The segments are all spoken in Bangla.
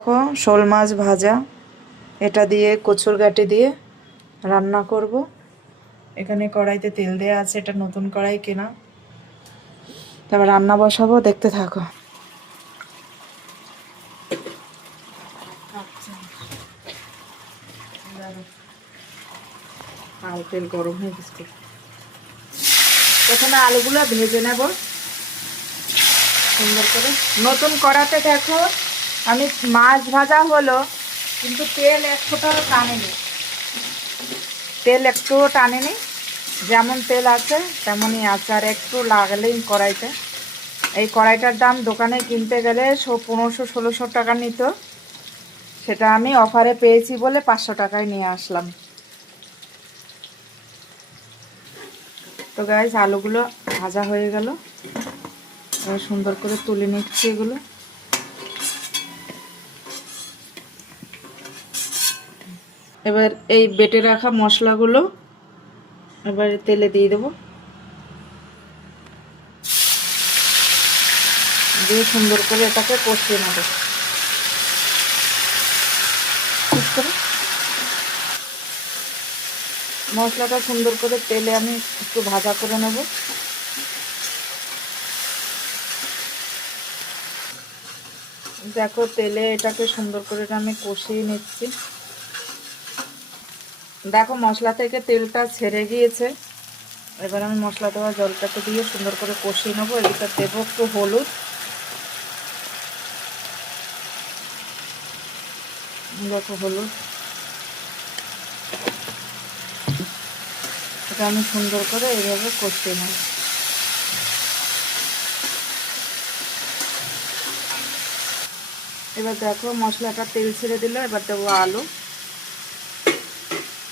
দেখো শোল মাছ ভাজা, এটা দিয়ে কচুর গাঁটি দিয়ে রান্না করব। এখানে কড়াইতে তেল দেওয়া আছে, এটা নতুন কড়াই কেনা। তারপর রান্না বসাবো, দেখতে থাকো। তেল গরম হয়ে গেছে। প্রথমে আলুগুলো ভেজে নেব সুন্দর করে। নতুন কড়াতে দেখো আমি মাছ ভাজা হলো, কিন্তু তেল এক ফোঁটাও টানেনি, তেল একটুও টানেনি। যেমন তেল আছে তেমনই আছে, আর একটু লাগলেই কড়াইতে। এই কড়াইটার দাম দোকানে কিনতে গেলে 1500-1600 টাকা নিত, সেটা আমি অফারে পেয়েছি বলে 500 টাকায় নিয়ে আসলাম। তো গাইস, আলুগুলো ভাজা হয়ে গেল, এবার সুন্দর করে তুলে নিচ্ছি এগুলো। এবার এই বেটে রাখা মশলাগুলো এবার তেলে দিয়ে দেবো, দিয়ে সুন্দর করে এটাকে কষিয়ে নেব। মশলাটা সুন্দর করে তেলে আমি একটু ভাজা করে নেব। দেখো তেলে এটাকে সুন্দর করে আমি কষিয়ে নিচ্ছি। দেখো মশলা থেকে তেলটা ছেড়ে গিয়েছে। এবার আমি মশলা দেওয়া জলটাকে দিয়ে সুন্দর করে কষিয়ে নেবো। এদিকে দেবো একটু হলুদ, দেখো হলুদ, এটা আমি সুন্দর করে এইভাবে কষিয়ে নেব। এবার দেখো মশলাটা তেল ছেড়ে দিল, এবার দেবো আলু।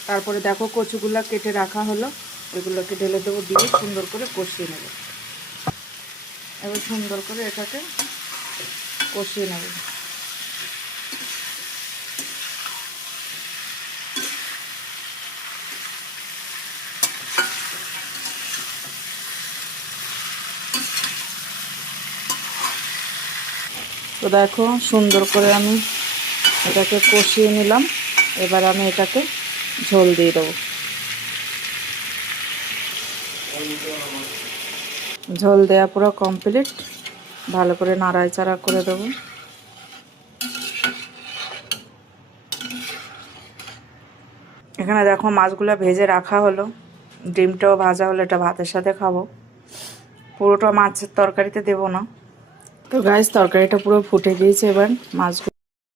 তারপরে দেখো কচুগুলো কেটে রাখা হলো, এগুলোকে ঢেলে দেবো, দিয়ে সুন্দর করে কষিয়ে নেব। এবার সুন্দর করে এটাকে কষিয়ে নেব। তো দেখো সুন্দর করে আমি এটাকে কষিয়ে নিলাম। এবার আমি এটাকে ঝোল দিয়ে দেবো। ঝোল দেওয়া পুরো কমপ্লিট, ভালো করে নাড়াচাড়া করে দেবো। এখানে দেখো মাছগুলো ভেজে রাখা হলো, ডিমটাও ভাজা হলো, এটা ভাতের সাথে খাবো। পুরোটা মাছের তরকারিতে দেবো না। তো গাইস, তরকারিটা পুরো ফুটে গিয়েছে, এবার মাছগুলো